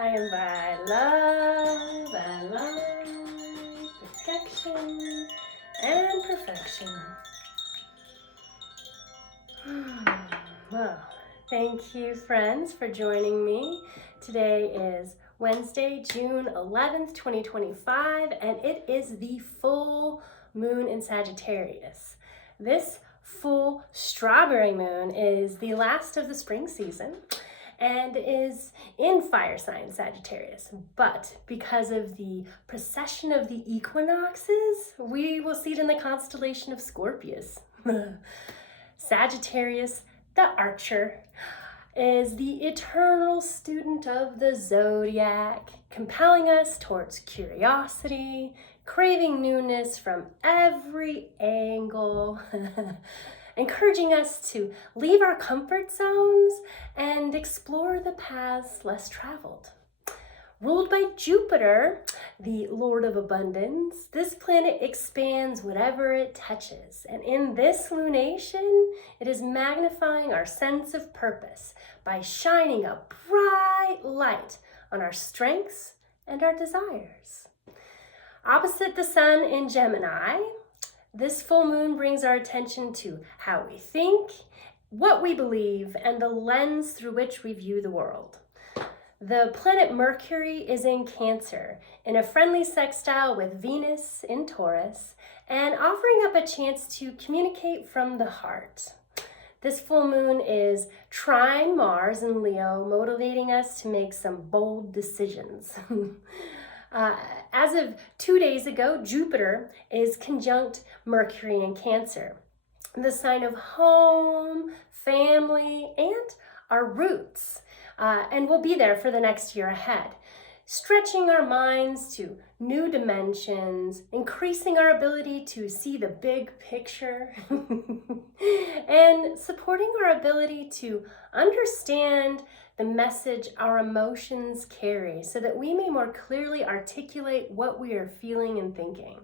I am by love, protection, and perfection. Well, thank you, friends, for joining me. Today is Wednesday, June 11th, 2025, and it is the full moon in Sagittarius. This full strawberry moon is the last of the spring season and is in fire sign Sagittarius. But because of the precession of the equinoxes, we will see it in the constellation of Scorpius. Sagittarius, the archer, is the eternal student of the zodiac, compelling us towards curiosity, craving newness from every angle, encouraging us to leave our comfort zones and explore the paths less traveled. Ruled by Jupiter, the Lord of Abundance, this planet expands whatever it touches. And in this lunation, it is magnifying our sense of purpose by shining a bright light on our strengths and our desires. Opposite the sun in Gemini, this full moon brings our attention to how we think, what we believe, and the lens through which we view the world. The planet Mercury is in Cancer, in a friendly sextile with Venus in Taurus, and offering up a chance to communicate from the heart. This full moon is trine Mars in Leo, motivating us to make some bold decisions. As of 2 days ago, Jupiter is conjunct Mercury in Cancer, the sign of home, family, and our roots. And we'll be there for the next year ahead, stretching our minds to new dimensions, increasing our ability to see the big picture, and supporting our ability to understand the message our emotions carry so that we may more clearly articulate what we are feeling and thinking.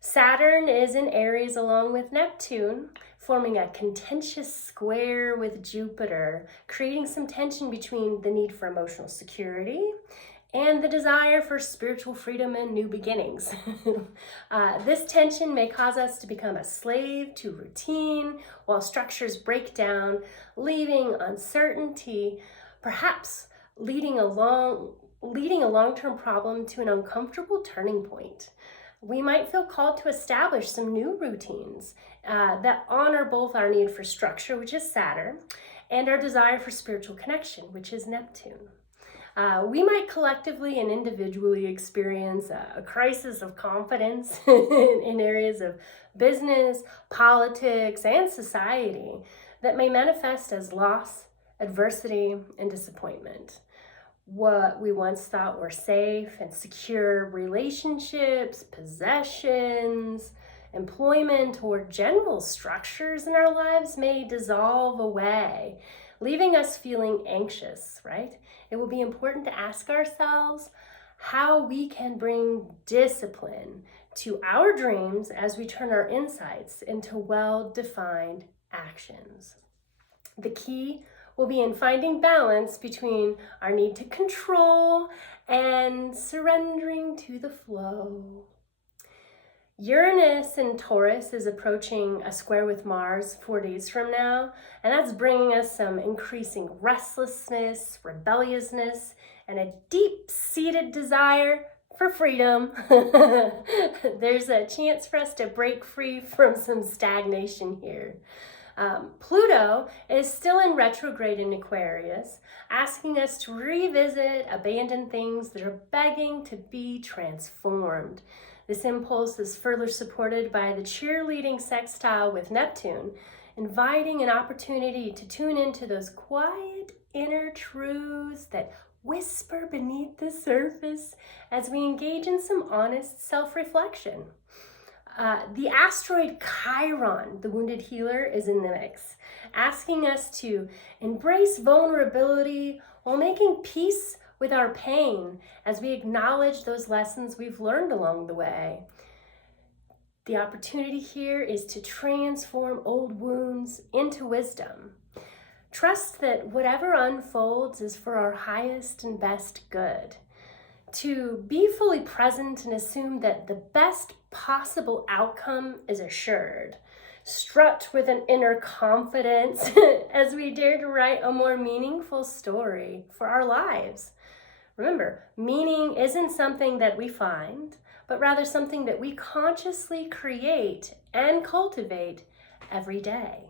Saturn is in Aries along with Neptune, forming a contentious square with Jupiter, creating some tension between the need for emotional security and the desire for spiritual freedom and new beginnings. This tension may cause us to become a slave to routine while structures break down, leaving uncertainty, perhaps leading a long-term problem to an uncomfortable turning point. We might feel called to establish some new routines that honor both our need for structure, which is Saturn, and our desire for spiritual connection, which is Neptune. We might collectively and individually experience a crisis of confidence in areas of business, politics, and society that may manifest as loss, adversity, and disappointment. What we once thought were safe and secure relationships, possessions, employment, or general structures in our lives may dissolve away, leaving us feeling anxious, right? It will be important to ask ourselves how we can bring discipline to our dreams as we turn our insights into well-defined actions. The key will be in finding balance between our need to control and surrendering to the flow. Uranus in Taurus is approaching a square with Mars 4 days from now, and that's bringing us some increasing restlessness, rebelliousness, and a deep-seated desire for freedom. There's a chance for us to break free from some stagnation here. Pluto is still in retrograde in Aquarius, asking us to revisit abandoned things that are begging to be transformed. This impulse is further supported by the cheerleading sextile with Neptune, inviting an opportunity to tune into those quiet inner truths that whisper beneath the surface as we engage in some honest self-reflection. The asteroid Chiron, the wounded healer, is in the mix, asking us to embrace vulnerability while making peace with our pain as we acknowledge those lessons we've learned along the way. The opportunity here is to transform old wounds into wisdom. Trust that whatever unfolds is for our highest and best good. To be fully present and assume that the best possible outcome is assured. Strut with an inner confidence as we dare to write a more meaningful story for our lives. Remember, meaning isn't something that we find, but rather something that we consciously create and cultivate every day.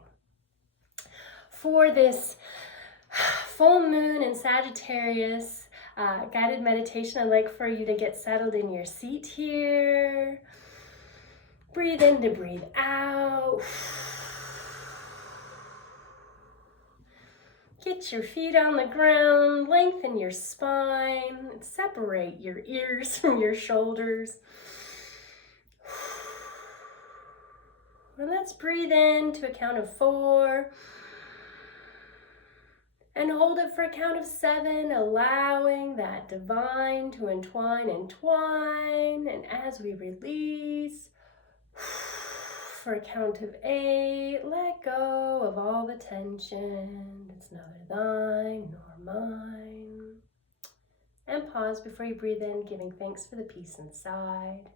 For this full moon in Sagittarius guided meditation, I'd like for you to get settled in your seat here. Breathe in to breathe out. Get your feet on the ground, lengthen your spine, separate your ears from your shoulders. And let's breathe in to a count of 4. And hold it for a count of 7, allowing that divine to entwine and twine. And as we release, for a count of 8, let go of all the tension. It's neither thine nor mine. And pause before you breathe in, giving thanks for the peace inside.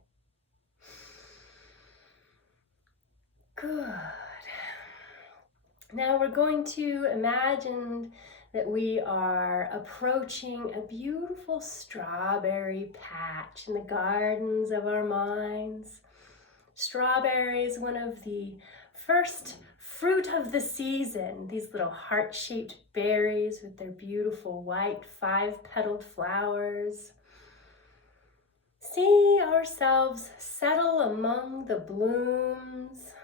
Good. Now we're going to imagine that we are approaching a beautiful strawberry patch in the gardens of our minds. Strawberry is one of the first fruit of the season, these little heart-shaped berries with their beautiful white 5-petaled flowers. See ourselves settle among the blooms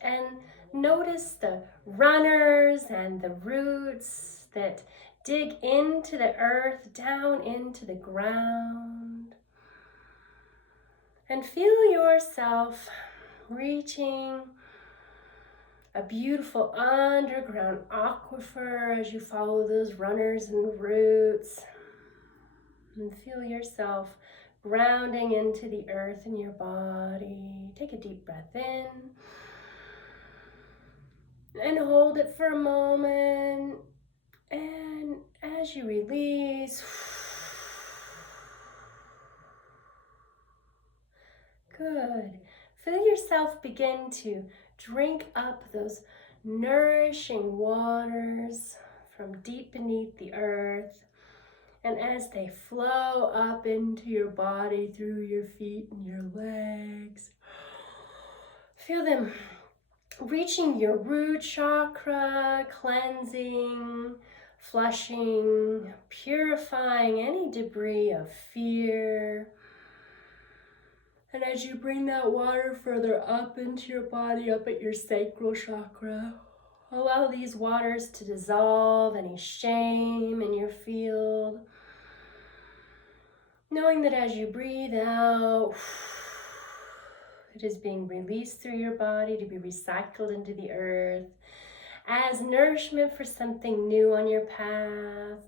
and notice the runners and the roots that dig into the earth, down into the ground. And feel yourself reaching a beautiful underground aquifer as you follow those runners and roots. And feel yourself grounding into the earth in your body. Take a deep breath in. And hold it for a moment. And as you release, good. Feel yourself begin to drink up those nourishing waters from deep beneath the earth. And as they flow up into your body through your feet and your legs, feel them reaching your root chakra, cleansing, flushing, purifying any debris of fear. And as you bring that water further up into your body, up at your sacral chakra, allow these waters to dissolve any shame in your field. Knowing that as you breathe out, it is being released through your body to be recycled into the earth as nourishment for something new on your path.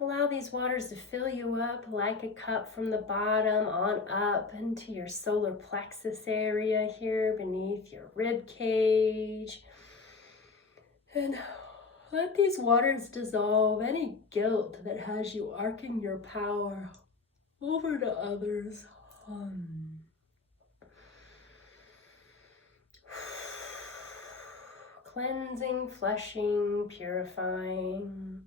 Allow these waters to fill you up like a cup from the bottom on up into your solar plexus area here beneath your rib cage. And let these waters dissolve any guilt that has you arcing your power over to others. Cleansing, flushing, purifying.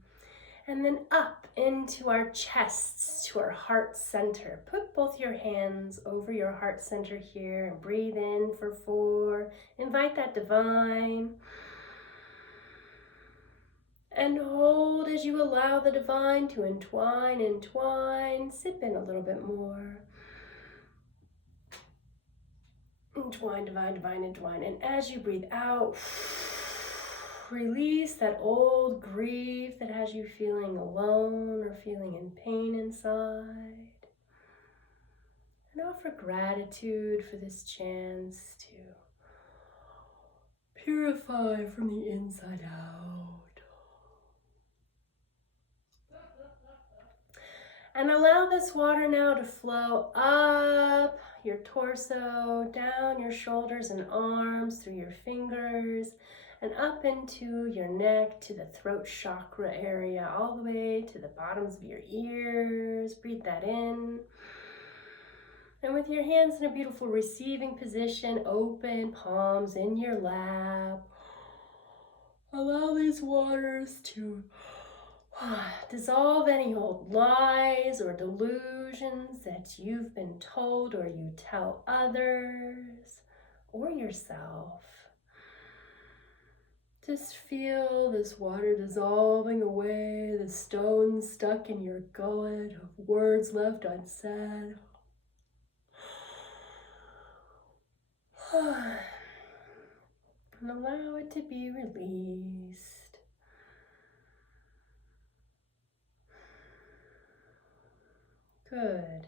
And then up into our chests, to our heart center. Put both your hands over your heart center here and breathe in for 4. Invite that divine. And hold as you allow the divine to entwine and twine. Sip in a little bit more. Entwine, divine, divine, entwine. And as you breathe out, release that old grief that has you feeling alone or feeling in pain inside. And offer gratitude for this chance to purify from the inside out. And allow this water now to flow up your torso, down your shoulders and arms, through your fingers, and up into your neck to the throat chakra area, all the way to the bottoms of your ears. Breathe that in. And with your hands in a beautiful receiving position, open palms in your lap. Allow these waters to dissolve any old lies or delusions that you've been told or you tell others or yourself. Just feel this water dissolving away, the stones stuck in your gullet of words left unsaid. And allow it to be released. Good.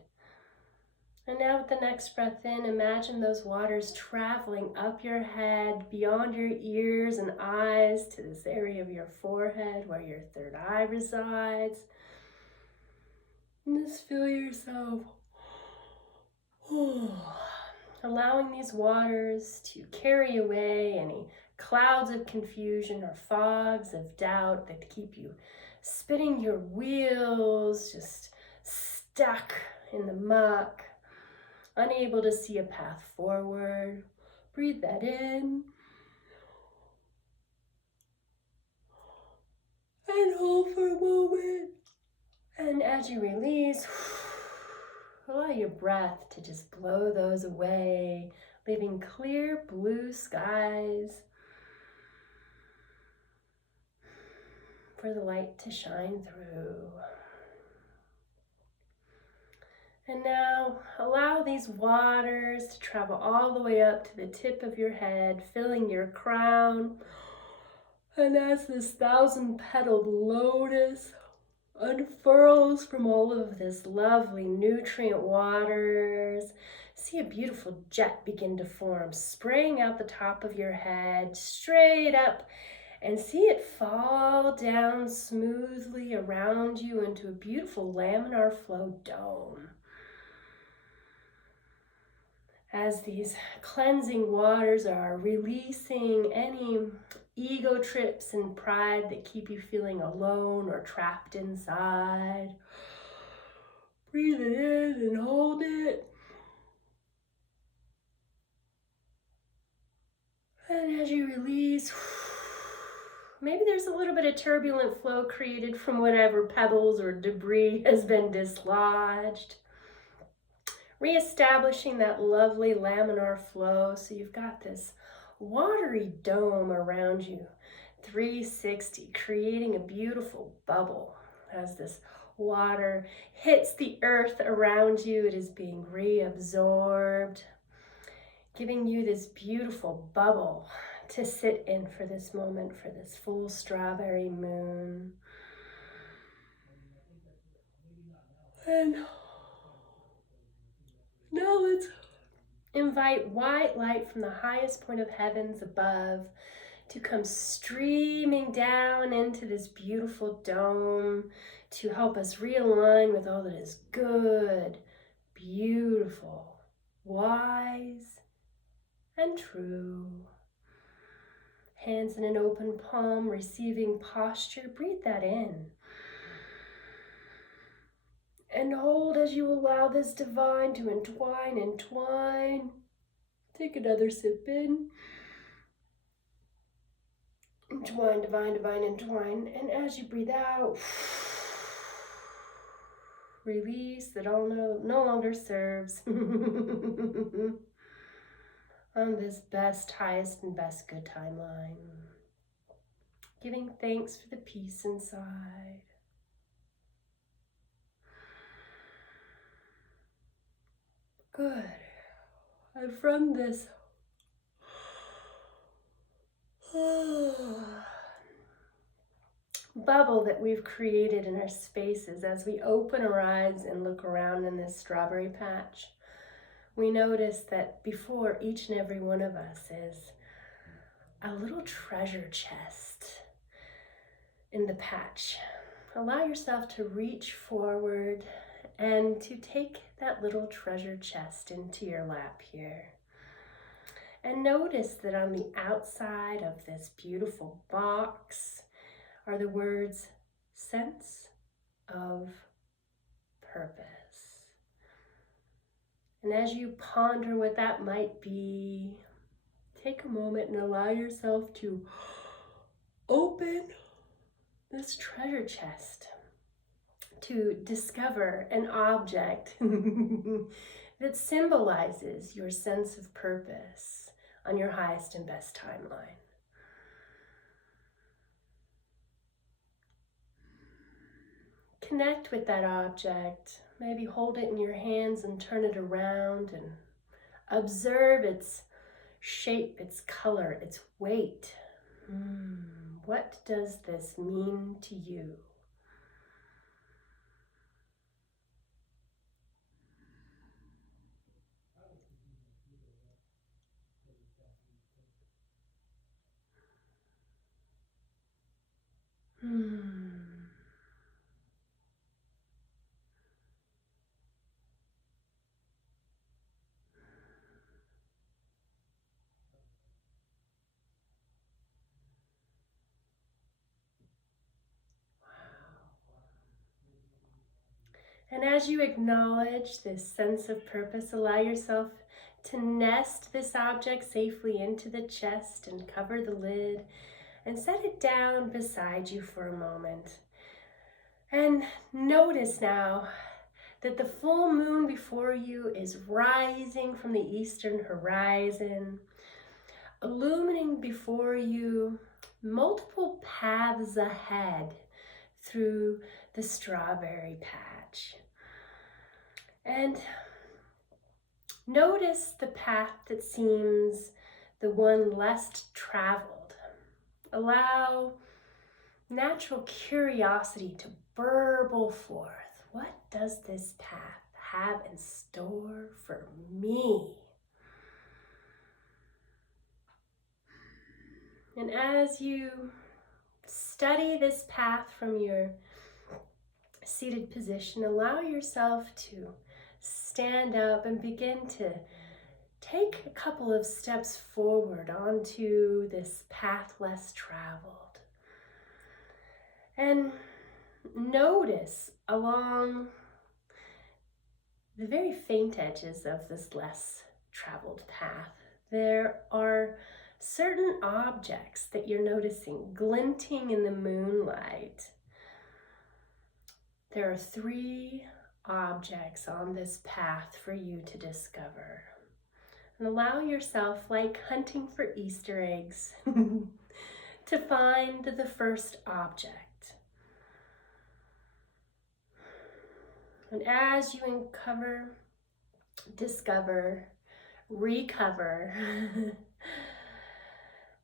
And now with the next breath in, imagine those waters traveling up your head, beyond your ears and eyes, to this area of your forehead where your third eye resides. And just feel yourself allowing these waters to carry away any clouds of confusion or fogs of doubt that keep you spinning your wheels, just stuck in the muck, unable to see a path forward. Breathe that in. And hold for a moment. And as you release, allow your breath to just blow those away, leaving clear blue skies for the light to shine through. And now allow these waters to travel all the way up to the tip of your head, filling your crown. And as this 1,000-petaled lotus unfurls from all of this lovely nutrient waters, see a beautiful jet begin to form, spraying out the top of your head, straight up, and see it fall down smoothly around you into a beautiful laminar flow dome. As these cleansing waters are releasing any ego trips and pride that keep you feeling alone or trapped inside. Breathe it in and hold it. And as you release, maybe there's a little bit of turbulent flow created from whatever pebbles or debris has been dislodged. Reestablishing that lovely laminar flow, so you've got this watery dome around you, 360, creating a beautiful bubble. As this water hits the earth around you, it is being reabsorbed, giving you this beautiful bubble to sit in for this moment, for this full strawberry moon. And now let's invite white light from the highest point of heavens above to come streaming down into this beautiful dome to help us realign with all that is good, beautiful, wise, and true. Hands in an open palm, receiving posture. Breathe that in. And hold as you allow this divine to entwine. Take another sip in. Entwine, divine, entwine. And as you breathe out, release that all no longer serves. On this best, highest, and best good timeline. Giving thanks for the peace inside. Good. And from this bubble that we've created in our spaces, as we open our eyes and look around in this strawberry patch, we notice that before each and every one of us is a little treasure chest in the patch. Allow yourself to reach forward and to take that little treasure chest into your lap here. And notice that on the outside of this beautiful box are the words sense of purpose. And as you ponder what that might be, take a moment and allow yourself to open this treasure chest to discover an object that symbolizes your sense of purpose on your highest and best timeline. Connect with that object. Maybe hold it in your hands and turn it around and observe its shape, its color, its weight. What does this mean to you? And as you acknowledge this sense of purpose, allow yourself to nest this object safely into the chest and cover the lid and set it down beside you for a moment. And notice now that the full moon before you is rising from the eastern horizon, illumining before you multiple paths ahead through the strawberry patch. And notice the path that seems the one less traveled. Allow natural curiosity to burble forth. What does this path have in store for me? And as you study this path from your seated position, allow yourself to stand up and begin to take a couple of steps forward onto this path less traveled. And notice along the very faint edges of this less traveled path, there are certain objects that you're noticing glinting in the moonlight. There are 3 objects on this path for you to discover. And allow yourself, like hunting for Easter eggs, to find the first object. And as you discover, recover,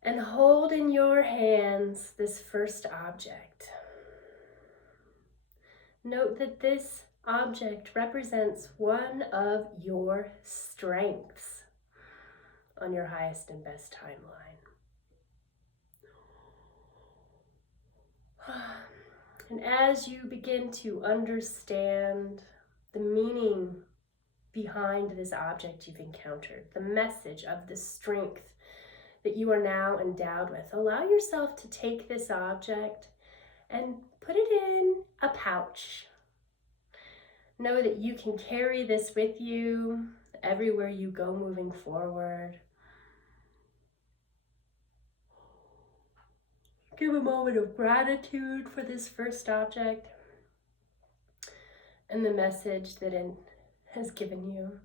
and hold in your hands this first object, note that this object represents one of your strengths on your highest and best timeline. And as you begin to understand the meaning behind this object you've encountered, the message of the strength that you are now endowed with, allow yourself to take this object and put it in a pouch. Know that you can carry this with you everywhere you go moving forward. Give a moment of gratitude for this first object and the message that it has given you.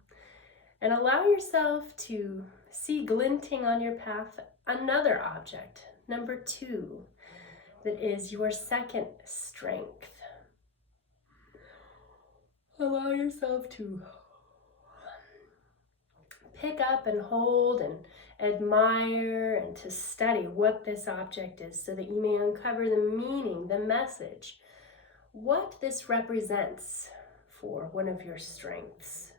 And allow yourself to see glinting on your path another object, number 2, that is your second strength. Allow yourself to pick up and hold and admire and to study what this object is so that you may uncover the meaning, the message, what this represents for one of your strengths.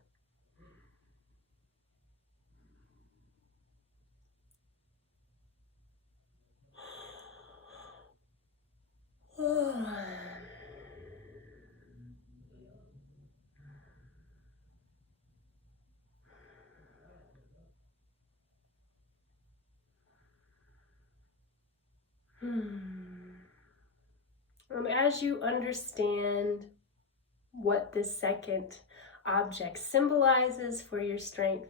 As you understand what this second object symbolizes for your strength,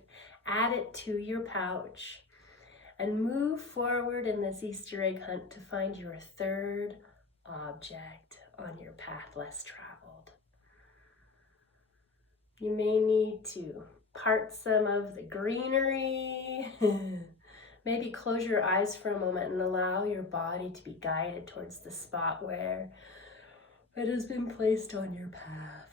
add it to your pouch and move forward in this Easter egg hunt to find your third object on your path less traveled. You may need to part some of the greenery. Maybe close your eyes for a moment and allow your body to be guided towards the spot where it has been placed on your path.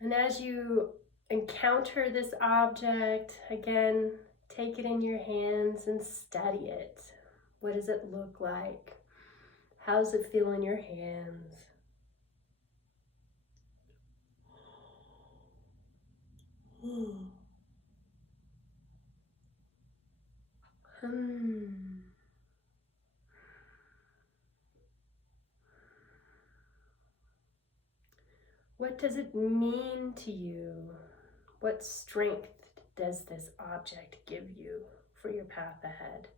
And as you encounter this object, again, take it in your hands and study it. What does it look like? How does it feel in your hands? What does it mean to you? What strength does this object give you for your path ahead?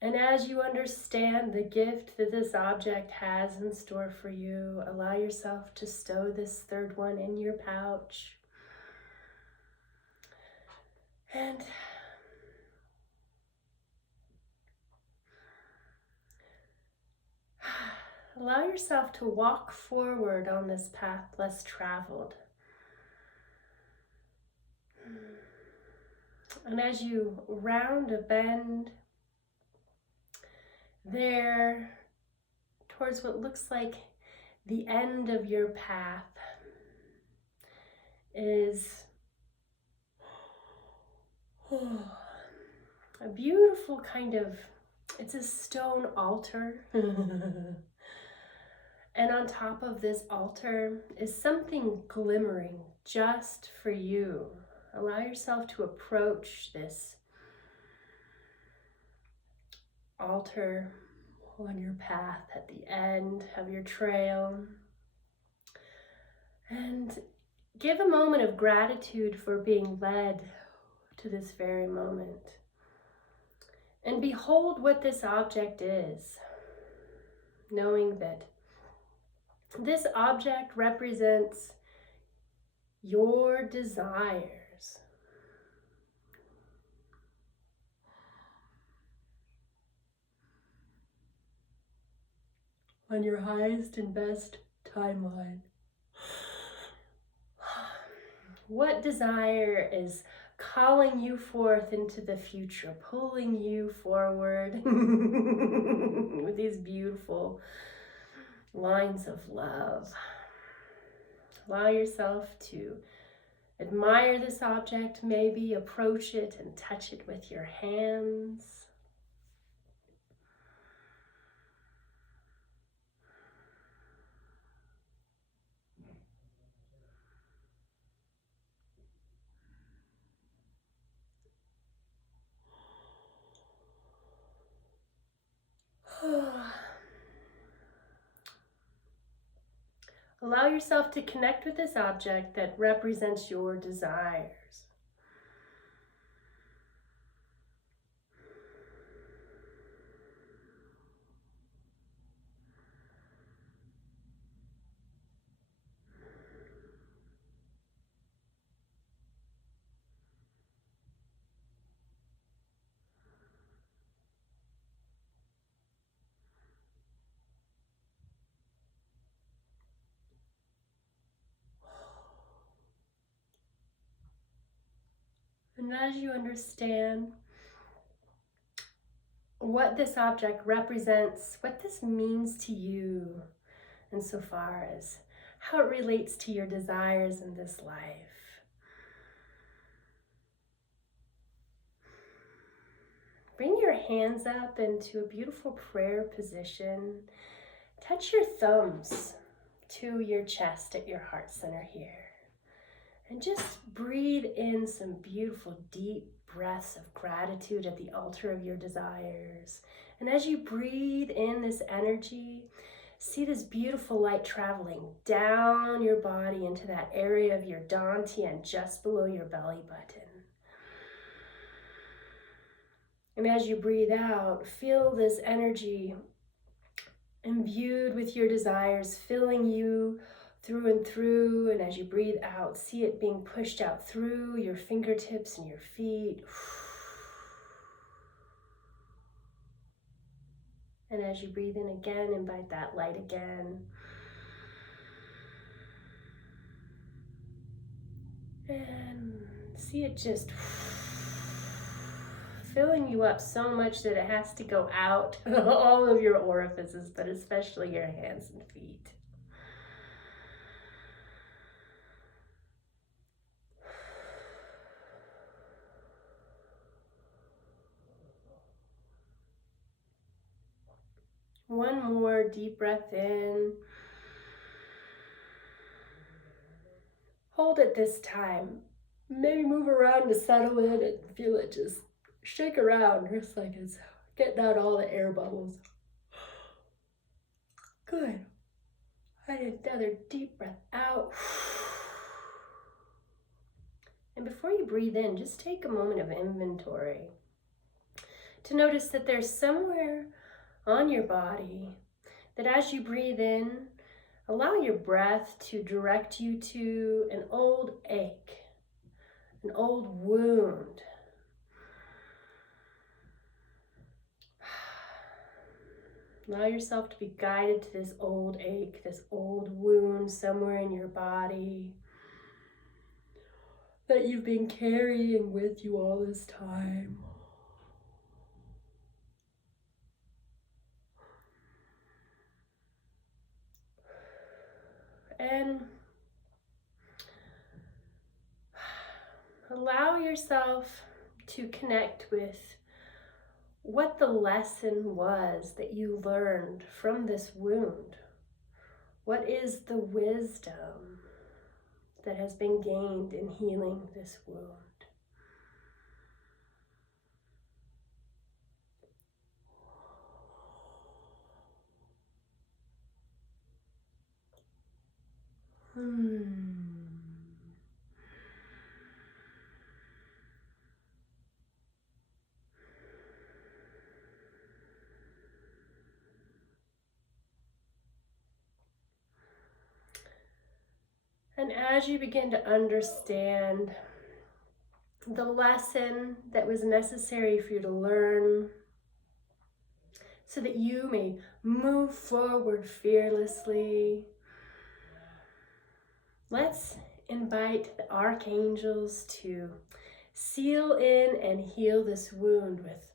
And as you understand the gift that this object has in store for you, allow yourself to stow this third one in your pouch. And allow yourself to walk forward on this path less traveled. And as you round a bend there towards what looks like the end of your path is a beautiful kind of, it's a stone altar. And on top of this altar is something glimmering just for you. Allow yourself to approach this altar on your path at the end of your trail. And give a moment of gratitude for being led to this very moment. And behold what this object is, knowing that this object represents your desires. On your highest and best timeline. What desire is calling you forth into the future, pulling you forward with these beautiful lines of love? Allow yourself to admire this object, maybe approach it and touch it with your hands. Allow yourself to connect with this object that represents your desires. And as you understand what this object represents, what this means to you, insofar as how it relates to your desires in this life, Bring your hands up into a beautiful prayer position. Touch your thumbs to your chest at your heart center here. And just breathe in some beautiful deep breaths of gratitude at the altar of your desires. And as you breathe in this energy, see this beautiful light traveling down your body into that area of your dantian just below your belly button. And as you breathe out, feel this energy imbued with your desires, filling you through and through. And as you breathe out, see it being pushed out through your fingertips and your feet. And as you breathe in again, invite that light again. And see it just filling you up so much that it has to go out all of your orifices, but especially your hands and feet. One more deep breath in. Hold it this time. Maybe move around to settle in and feel it just shake around, just like it's getting out all the air bubbles. Good. And another deep breath out. And before you breathe in, just take a moment of inventory to notice that there's somewhere on your body that as you breathe in, allow your breath to direct you to an old ache, an old wound. Allow yourself to be guided to this old ache, this old wound somewhere in your body that you've been carrying with you all this time. And allow yourself to connect with what the lesson was that you learned from this wound. What is the wisdom that has been gained in healing this wound? And as you begin to understand the lesson that was necessary for you to learn, so that you may move forward fearlessly, let's invite the archangels to seal in and heal this wound with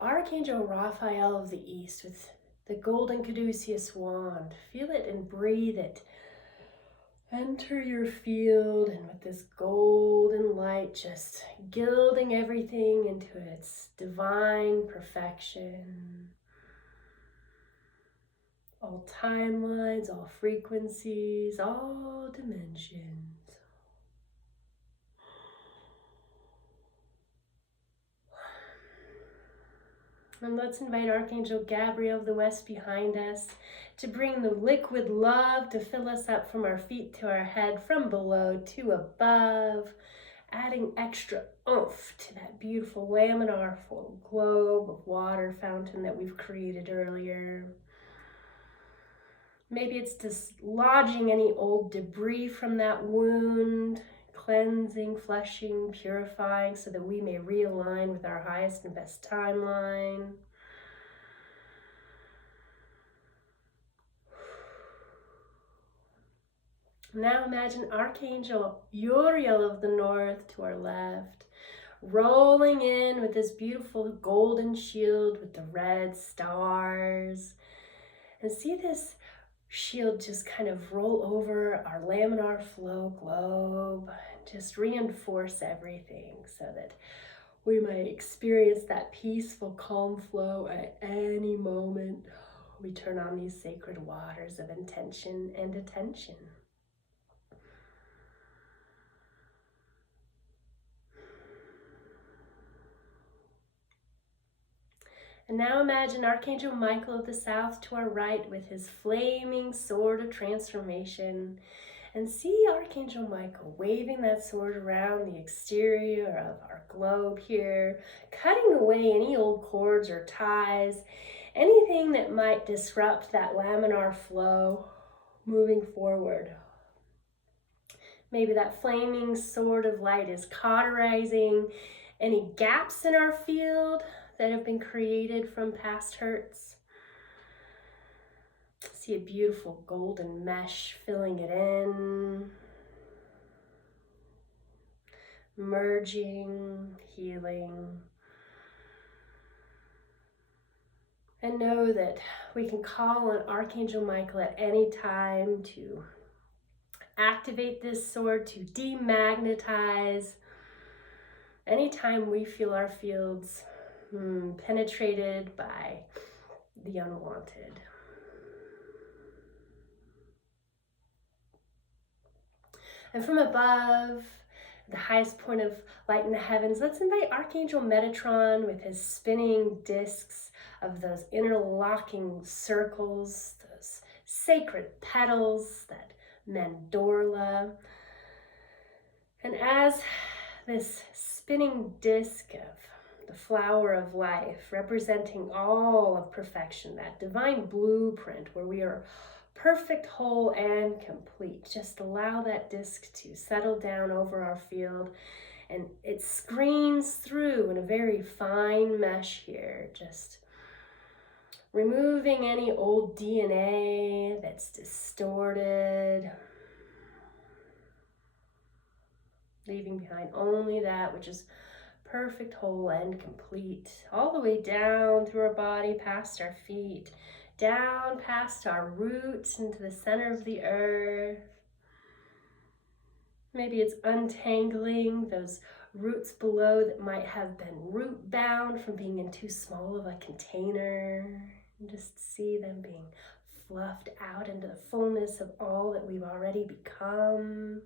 Archangel Raphael of the East, with the golden caduceus wand. Feel it and breathe it. Enter your field, and with this golden light just gilding everything into its divine perfection. All timelines, all frequencies, all dimensions. And let's invite Archangel Gabriel of the West behind us to bring the liquid love to fill us up from our feet to our head, from below to above, adding extra oomph to that beautiful laminar flow globe of water fountain that we've created earlier. Maybe it's dislodging any old debris from that wound, cleansing, flushing, purifying, so that we may realign with our highest and best timeline. Now imagine Archangel Uriel of the North to our left, rolling in with this beautiful golden shield with the red stars. And see this shield just kind of roll over our laminar flow globe, just reinforce everything so that We might experience that peaceful, calm flow at any moment. We turn on these sacred waters of intention and attention. And now imagine Archangel Michael of the South to our right with his flaming sword of transformation. And see Archangel Michael waving that sword around the exterior of our globe here, cutting away any old cords or ties, anything that might disrupt that laminar flow moving forward. Maybe that flaming sword of light is cauterizing any gaps in our field that have been created from past hurts. See a beautiful golden mesh filling it in, merging, healing. And know that we can call on Archangel Michael at any time to activate this sword, to demagnetize. Anytime we feel our fields penetrated by the unwanted. And from above, the highest point of light in the heavens, let's invite Archangel Metatron with his spinning discs of those interlocking circles, those sacred petals, that mandorla. And as this spinning disc of the flower of life, representing all of perfection, that divine blueprint where we are perfect, whole, and complete. Just allow that disc to settle down over our field, and it screens through in a very fine mesh here, just removing any old DNA that's distorted, leaving behind only that which is perfect, whole, and complete, all the way down through our body, past our feet, down past our roots into the center of the earth. Maybe it's untangling those roots below that might have been root bound from being in too small of a container. And just see them being fluffed out into the fullness of all that we've already become.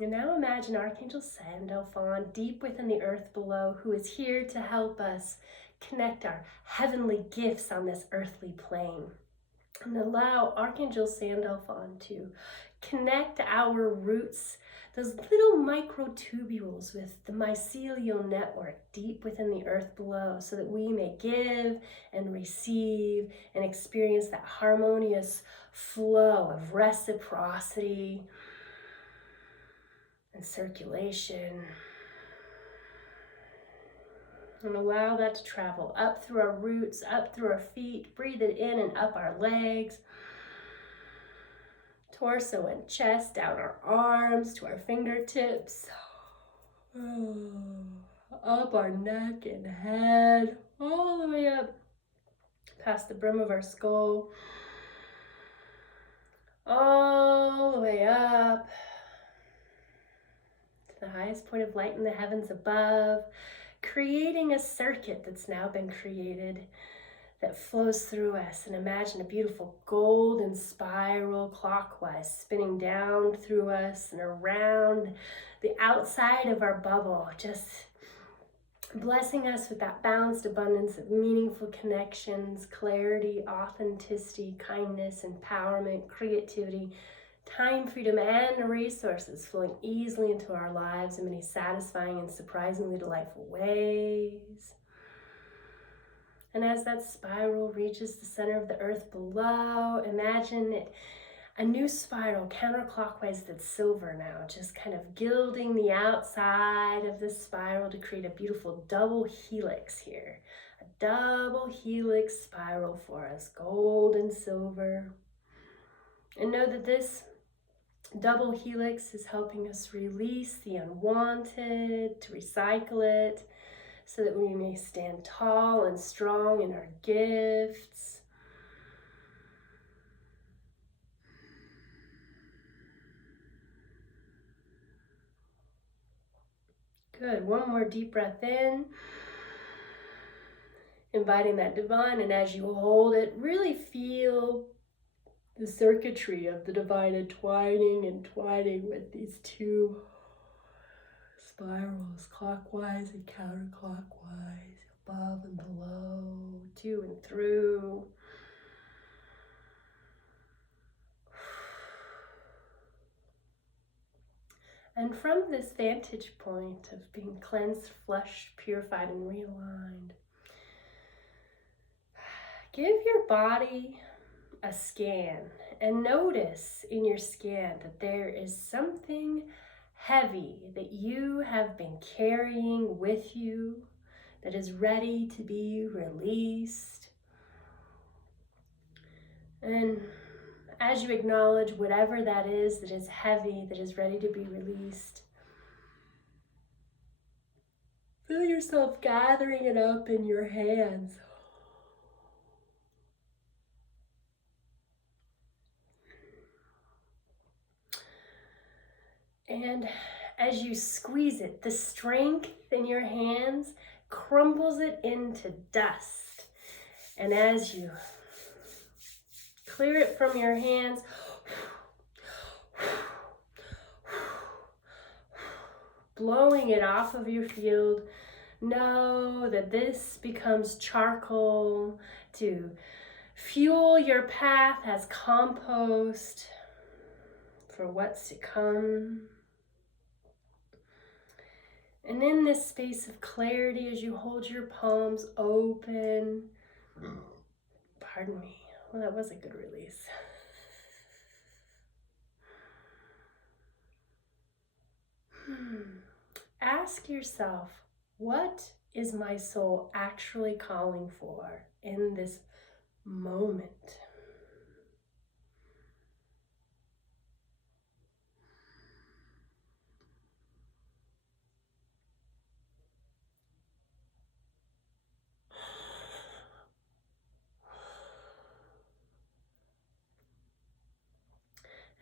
And now imagine Archangel Sandalphon deep within the earth below, who is here to help us connect our heavenly gifts on this earthly plane. And allow Archangel Sandalphon to connect our roots, those little microtubules, with the mycelial network deep within the earth below, so that we may give and receive and experience that harmonious flow of reciprocity and circulation. And allow that to travel up through our roots, up through our feet. Breathe it in and up our legs, torso and chest, down our arms to our fingertips, up our neck and head, all the way up past the brim of our skull, all the way up to the highest point of light in the heavens above, creating a circuit that's now been created that flows through us. And imagine a beautiful golden spiral clockwise spinning down through us and around the outside of our bubble, just blessing us with that balanced abundance of meaningful connections, clarity, authenticity, kindness, empowerment, creativity, time, freedom, and resources flowing easily into our lives in many satisfying and surprisingly delightful ways. And as that spiral reaches the center of the earth below, imagine it a new spiral counterclockwise that's silver now, just kind of gilding the outside of the spiral to create a beautiful double helix here. A double helix spiral for us, gold and silver. And know that this double helix is helping us release the unwanted, to recycle it, so that we may stand tall and strong in our gifts. Good. One more deep breath in. Inviting that divine, and as you hold it, really feel the circuitry of the divine entwining and twining with these two spirals, clockwise and counterclockwise, above and below, to and through. And from this vantage point of being cleansed, flushed, purified, and realigned, give your body a scan and notice in your scan that there is something heavy that you have been carrying with you that is ready to be released. And as you acknowledge whatever that is heavy, that is ready to be released, feel yourself gathering it up in your hands. And as you squeeze it, the strength in your hands crumbles it into dust. And as you clear it from your hands, blowing it off of your field, know that this becomes charcoal to fuel your path as compost for what's to come. And in this space of clarity, as you hold your palms open, pardon me, well, that was a good release. Ask yourself, what is my soul actually calling for in this moment?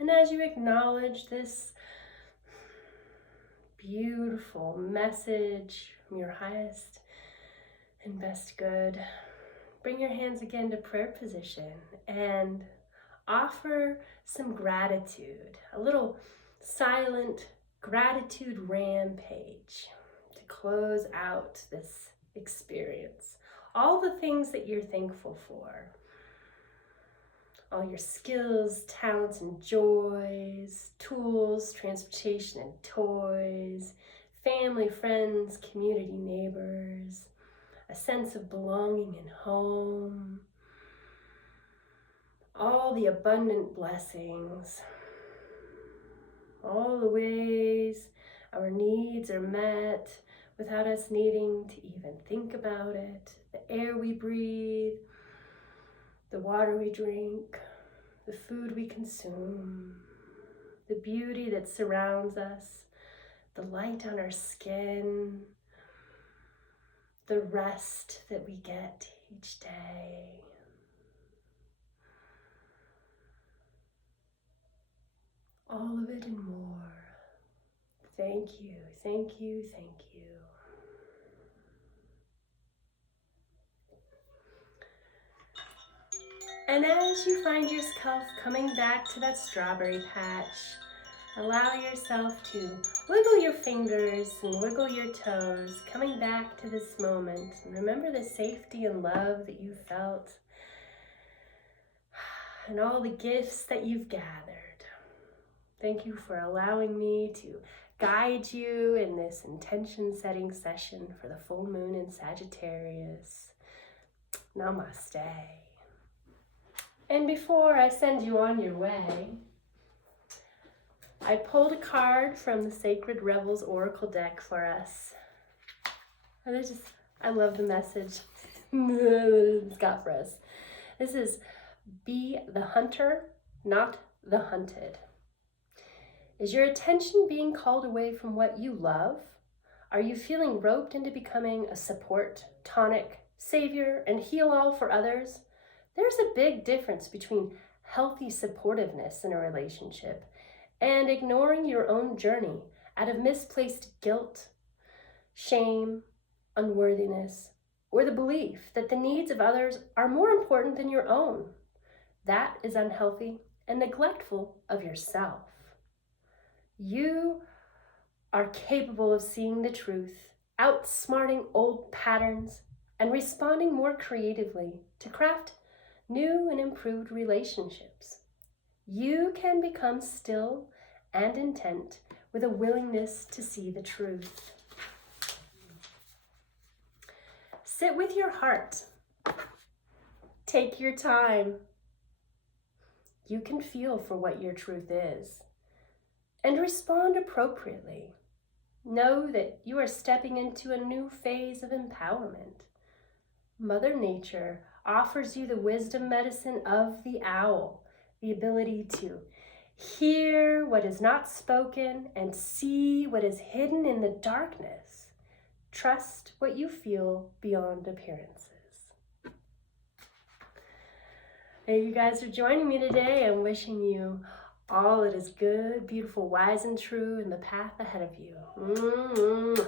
And as you acknowledge this beautiful message from your highest and best good, bring your hands again to prayer position and offer some gratitude, a little silent gratitude rampage to close out this experience. All the things that you're thankful for, all your skills, talents, and joys, tools, transportation and toys, family, friends, community, neighbors, a sense of belonging and home, all the abundant blessings, all the ways our needs are met without us needing to even think about it, the air we breathe, the water we drink, the food we consume, the beauty that surrounds us, the light on our skin, the rest that we get each day. All of it and more. Thank you, thank you, thank you. And as you find yourself coming back to that strawberry patch, allow yourself to wiggle your fingers and wiggle your toes, coming back to this moment. And remember the safety and love that you felt and all the gifts that you've gathered. Thank you for allowing me to guide you in this intention setting session for the full moon in Sagittarius. Namaste. And before I send you on your way, I pulled a card from the Sacred Revels Oracle deck for us. And I love the message it's got for us. This is, be the hunter, not the hunted. Is your attention being called away from what you love? Are you feeling roped into becoming a support, tonic, savior, and heal-all for others? There's a big difference between healthy supportiveness in a relationship and ignoring your own journey out of misplaced guilt, shame, unworthiness, or the belief that the needs of others are more important than your own. That is unhealthy and neglectful of yourself. You are capable of seeing the truth, outsmarting old patterns, and responding more creatively to craft new and improved relationships. You can become still and intent with a willingness to see the truth. Sit with your heart. Take your time. You can feel for what your truth is and respond appropriately. Know that you are stepping into a new phase of empowerment. Mother Nature offers you the wisdom medicine of the owl, the ability to hear what is not spoken and see what is hidden in the darkness. Trust what you feel beyond appearances. Hey, you guys are joining me today. I'm wishing you all that is good, beautiful, wise, and true in the path ahead of you.